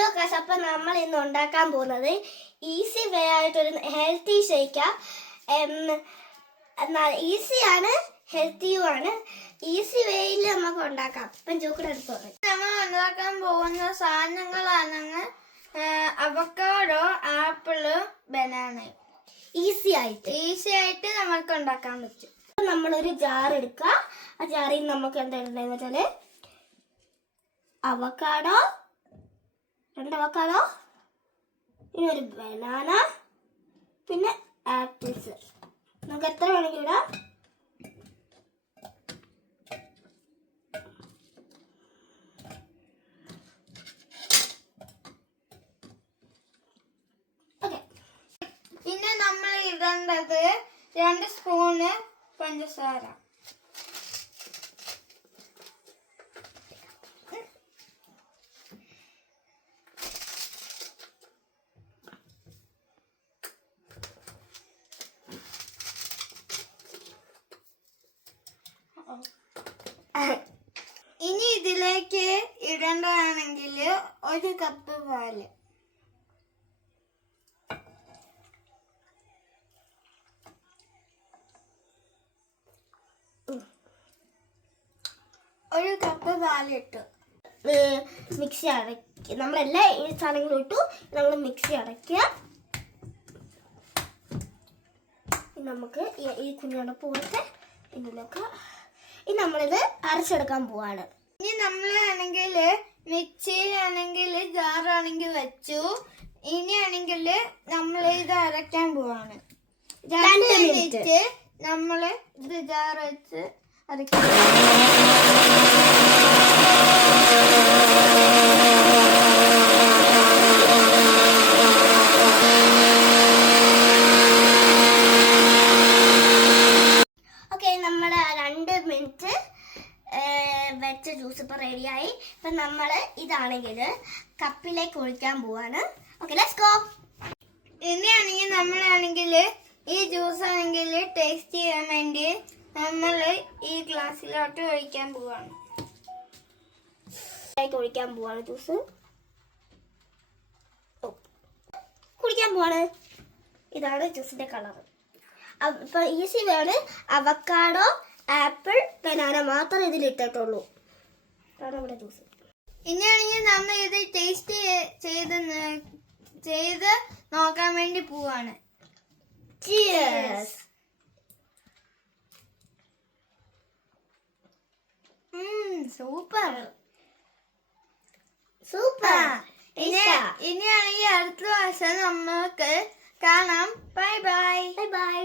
Hello guys, അപ്പം നമ്മൾ ഇന്ന് ഉണ്ടാക്കാൻ പോകുന്നത് ഈസി വേ ആയിട്ടൊരു ഹെൽത്തി ഷേക്കാ. ഈസിയാണ്, ഹെൽത്തിയുമാണ്. ഈസി വേയിൽ നമുക്ക് ഉണ്ടാക്കാം. ഇപ്പം ജോക്കൂടെ എടുത്തോളൂ. നമ്മൾ ഉണ്ടാക്കാൻ പോകുന്ന സാധനങ്ങളാണെങ്കിൽ അവക്കാഡോ, ആപ്പിള്, ബനാന. ഈസി ആയിട്ട് നമുക്ക് ഉണ്ടാക്കാൻ പറ്റും. നമ്മളൊരു ജാർ എടുക്കുക. ആ ജാറിൽ നമുക്ക് എന്താ ഇടേണ്ടതെന്ന് വെച്ചാൽ അവക്കാഡോ, 2 അവക്കാഡോ, പിന്നെ ഒരു ബനാന, പിന്നെ ആപ്പിൾസ്. നമുക്ക് എത്ര വേണമെങ്കിൽ ഇടാം. പിന്നെ നമ്മൾ ഇടേണ്ടത് 2 സ്പൂണ് പഞ്ചസാര. ഇനി ഇതിലേക്ക് ഇടേണ്ടതാണെങ്കിൽ 1 കപ്പ് പാല്. ഒരു കപ്പ് പാലിട്ടു. മിക്സി അടയ്ക്കുക. നമ്മളെല്ലാ ഈ സാധനങ്ങളും ഇട്ടു. നമ്മൾ മിക്സി അടയ്ക്കുക. നമുക്ക് ഈ കുഞ്ഞടപ്പ് കൊടുത്ത് ഇതിലൊക്കെ ഇനി നമ്മളിത് അരച്ചെടുക്കാൻ പോവാണ്. ഇനി നമ്മളാണെങ്കിൽ മിക്സിയിലാണെങ്കിൽ ജാറാണെങ്കിൽ വെച്ചു. ഇനിയാണെങ്കിൽ നമ്മൾ ഇത് അരയ്ക്കാൻ പോവാണ്. 2 മിനിറ്റ് നമ്മൾ ഇത് ജാർ വെച്ച് അരയ്ക്കാം. ഓക്കെ, നമ്മുടെ 2 മിനിറ്റ് വെച്ച ജ്യൂസ് ഇപ്പം റെഡിയായി. ഇപ്പം നമ്മൾ ഇതാണെങ്കിൽ കപ്പിലേക്ക് ഒഴിക്കാൻ പോവാണ്. Okay, let's go. ഇനിയാണെങ്കിൽ നമ്മളാണെങ്കിൽ ഈ ജ്യൂസ് ആണെങ്കിൽ ടേസ്റ്റ് ചെയ്യാൻ വേണ്ടി നമ്മൾ ഈ ഗ്ലാസ്സിലോട്ട് ഒഴിക്കാൻ പോവാണ്. ജ്യൂസ് കുടിക്കാൻ പോവാണ്. ഇതാണ് ജ്യൂസിന്റെ കളർ. ഇപ്പൊ ഈസി വേണ്. അവക്കാഡോ, ആപ്പിൾ, ബനാന മാത്രം ഇതിലിട്ടിട്ടുള്ളൂ. അതാണ് നമ്മുടെ ജ്യൂസ്. ഇനിയാണെങ്കിൽ നമ്മൾ ഇത് ടേസ്റ്റ് ചെയ്ത് നോക്കാൻ വേണ്ടി പോവാണ്. Cheers. സൂപ്പർ. ഇനിയാണെങ്കിൽ അടുത്ത പ്രാവശ്യം നമുക്ക് കാണാം. Bye bye. ബൈ.